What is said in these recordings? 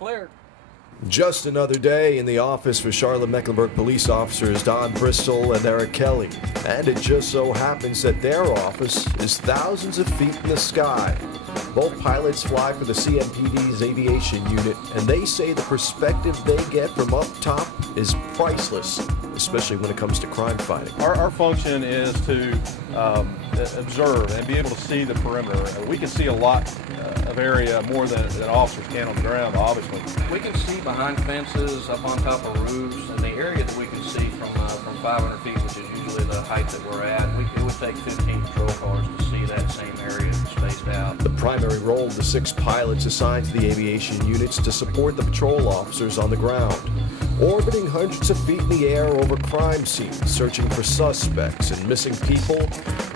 cleared. Just another day in the office for Charlotte-Mecklenburg police officers Don Bristol and Eric Kelly. And it just so happens that their office is thousands of feet in the sky. Both pilots fly for the CMPD's Aviation unit, and they say the perspective they get from up top is priceless, especially when it comes to crime fighting. Our function is to observe and be able to see the perimeter. We can see a lot of area more than officers can on the ground, obviously. We can see behind fences, up on top of roofs, and the area that we can see from 500 feet, which is usually the height that we're at, it would take 15 patrol cars to see that same area spaced out. The primary role of the 6 pilots assigned to the aviation units to support the patrol officers on the ground, orbiting hundreds of feet in the air over crime scenes, searching for suspects and missing people.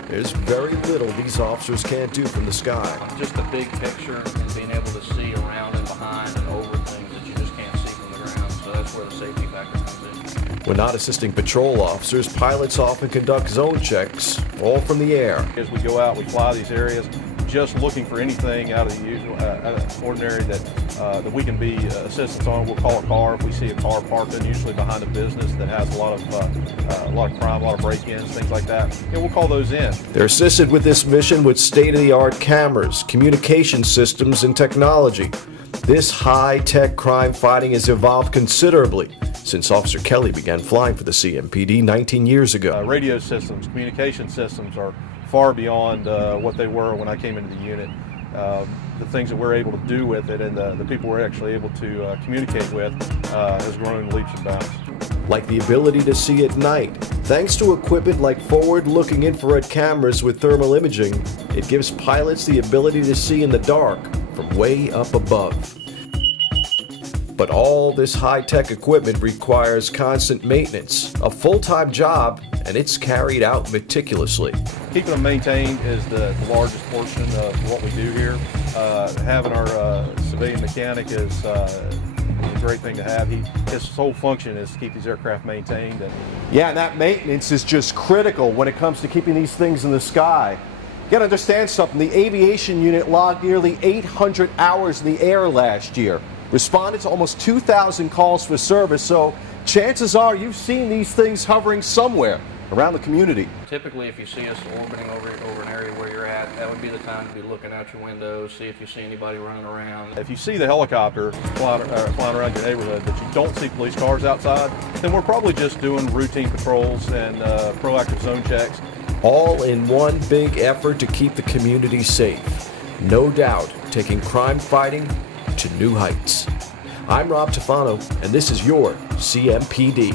There's very little these officers can't do from the sky. Just a big picture and being able to see around and behind and over things that you just can't see from the ground. So that's where the safety factor comes in. When not assisting patrol officers, pilots often conduct zone checks, all from the air. As we go out, we fly these areas, just looking for anything out of the usual, ordinary that we can be assistance on. We'll call a car if we see a car parked in, usually behind a business that has a lot of crime, a lot of break-ins, things like that. And we'll call those in. They're assisted with this mission with state-of-the-art cameras, communication systems, and technology. This high-tech crime fighting has evolved considerably since Officer Kelly began flying for the CMPD 19 years ago. Radio systems, communication systems are far beyond what they were when I came into the unit. The things that we're able to do with it and the people we're actually able to communicate with has grown in leaps and bounds. Like the ability to see at night. Thanks to equipment like forward-looking infrared cameras with thermal imaging, it gives pilots the ability to see in the dark from way up above. But all this high-tech equipment requires constant maintenance, a full-time job, and it's carried out meticulously. Keeping them maintained is the largest portion of what we do here. Having our civilian mechanic is a great thing to have. His sole function is to keep these aircraft maintained. Yeah, and that maintenance is just critical when it comes to keeping these things in the sky. You gotta understand something, the aviation unit logged nearly 800 hours in the air last year. Responded to almost 2,000 calls for service, so chances are you've seen these things hovering somewhere around the community. Typically, if you see us orbiting over an area where you're at, that would be the time to be looking out your windows, see if you see anybody running around. If you see the helicopter flying around your neighborhood, but you don't see police cars outside, then we're probably just doing routine patrols and proactive zone checks. All in one big effort to keep the community safe. No doubt, taking crime fighting to new heights. I'm Rob Tufano, and this is your CMPD.